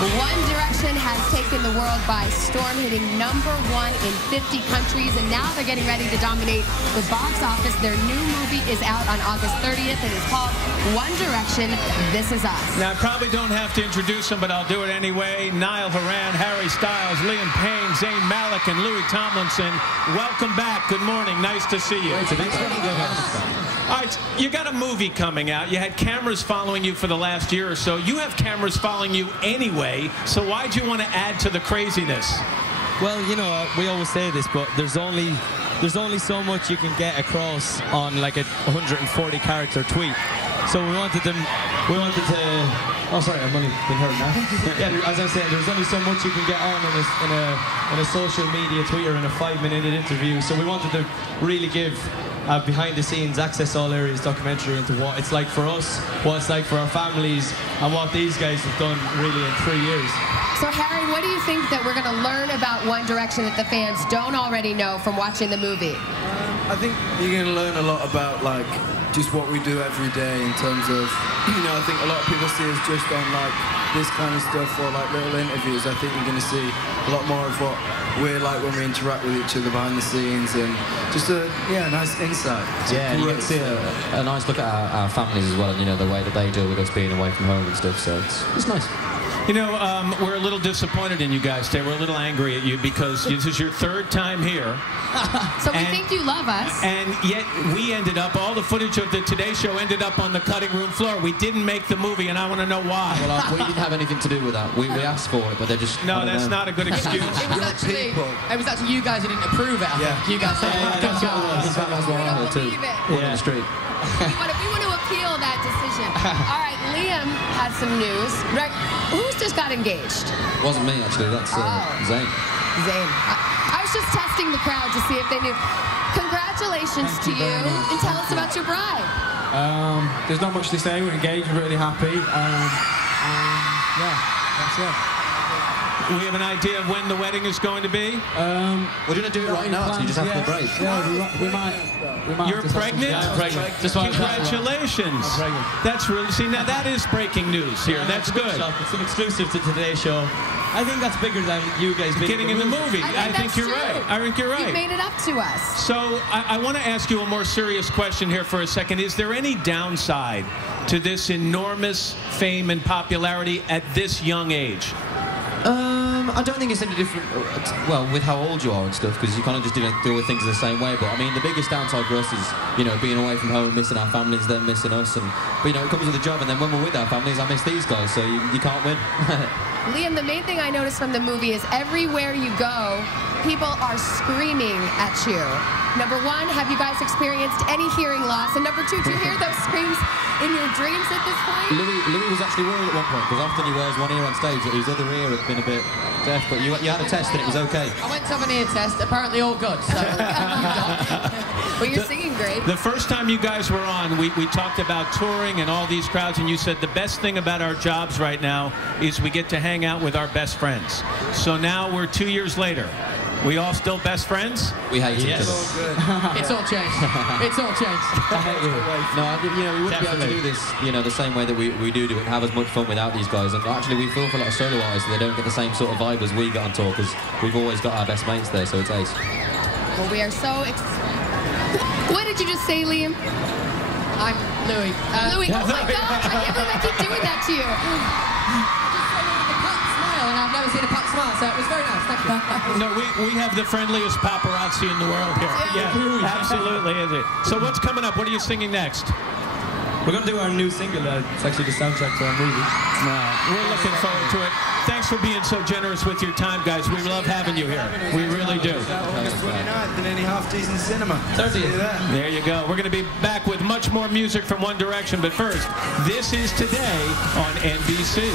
One Direction has taken the world by storm, hitting #1 in 50 countries, and now they're getting ready to dominate the box office. Their new movie is out on August 30th, and it's called One Direction, This Is Us. Now, I probably don't have to introduce them, but I'll do it anyway. Niall Horan, Harry Styles, Liam Payne, Zayn Malik, and Louis Tomlinson. Welcome back. Good morning. Nice to see you. All right, you got a movie coming out. You had cameras following you for the last year or so. You have cameras following you anyway, so why'd you want to add to the craziness? Well, you know, we always say this, but there's only so much you can get across on like a 140-character tweet. So we wanted to. Oh, sorry, I've only been heard now. Yeah, as I was saying, there's only so much you can get on in a social media tweet or in a 5-minute interview. So we wanted to really give behind-the-scenes, access all areas documentary into what it's like for us, what it's like for our families, and what these guys have done really in 3 years. So, Harry, what do you think that we're going to learn about One Direction that the fans don't already know from watching the movie? I think you're going to learn a lot about, like, just what we do every day in terms of, you know, I think a lot of people see us just on, like, this kind of stuff or, like, little interviews. I think you're going to see a lot more of what we're like when we interact with each other behind the scenes, and just a nice insight. Yeah, you get to see a nice look at our families as well, and, you know, the way that they deal with us being away from home and stuff, so it's nice. You know, we're a little disappointed in you guys today. We're a little angry at you because this is your 3rd time here. So we think you love us. And yet we ended up, all the footage of the Today Show ended up on the cutting room floor. We didn't make the movie, and I want to know why. Well, we didn't have anything to do with that. We asked for it, but they just... No, that's not a good excuse. It was actually you guys who didn't approve it. You guys said, that's why I'm here too. On the street. We want to appeal that decision. All right, Liam had some news. Right, who's just got engaged? It wasn't me, actually. That's Zayn. Zayn. I was just testing the crowd to see if they knew. Congratulations to you, and tell us about your bride. There's not much to say. We're engaged. We're really happy. Yeah, that's it. We have an idea of when the wedding is going to be? We're going to do it right now, actually, just after the break. Yeah, we might You're pregnant? I'm pregnant. Congratulations. That's really, see, now that is breaking news here. That's good. It's an exclusive to Today's Show. I think that's bigger than you guys getting in the movie. I think you're right. I think you're right. You made it up to us. So I want to ask you a more serious question here for a second. Is there any downside to this enormous fame and popularity at this young age? I don't think it's any different, well, with how old you are and stuff, because you kind of just deal with things the same way. But I mean, the biggest downside for us is, you know, being away from home, missing our families, them missing us, but you know, it comes with the job. And then when we're with our families, I miss these guys, so you can't win. Liam, the main thing I noticed from the movie is everywhere you go, people are screaming at you. Number 1, have you guys experienced any hearing loss? And number 2, do you hear those screams in your dreams at this point? Louis was actually worried at one point, because often he wears one ear on stage, that his other ear had been a bit deaf, but you had a test and it was okay. I went to have an ear test, apparently all good, so... Well, you're singing great. The first time you guys were on, we talked about touring and all these crowds, and you said the best thing about our jobs right now is we get to hang out with our best friends. So now we're 2 years later. We all still best friends? We hate each other. It's all changed. It's all changed. No, you know, we wouldn't be able to do this, you know, the same way that we do it and have as much fun without these guys. And actually, we feel for a lot of solo artists that they don't get the same sort of vibe as we get on tour, because we've always got our best mates there, so it's ace. Well, we are so What did you just say, Liam? I'm Louis. Louis, oh my gosh, I can't believe I keep doing that to you. And I've never seen a Pat smile, so it was very nice. Thank you. No, we have the friendliest paparazzi in the world here. Yeah, absolutely. So what's coming up? What are you singing next? We're going to do our new single. It's actually the soundtrack to our movie. We're looking forward to it. Thanks for being so generous with your time, guys. We love having you here. We really do. August 29th in any half-decent cinema. 30th. There you go. We're going to be back with much more music from One Direction. But first, this is Today on NBC.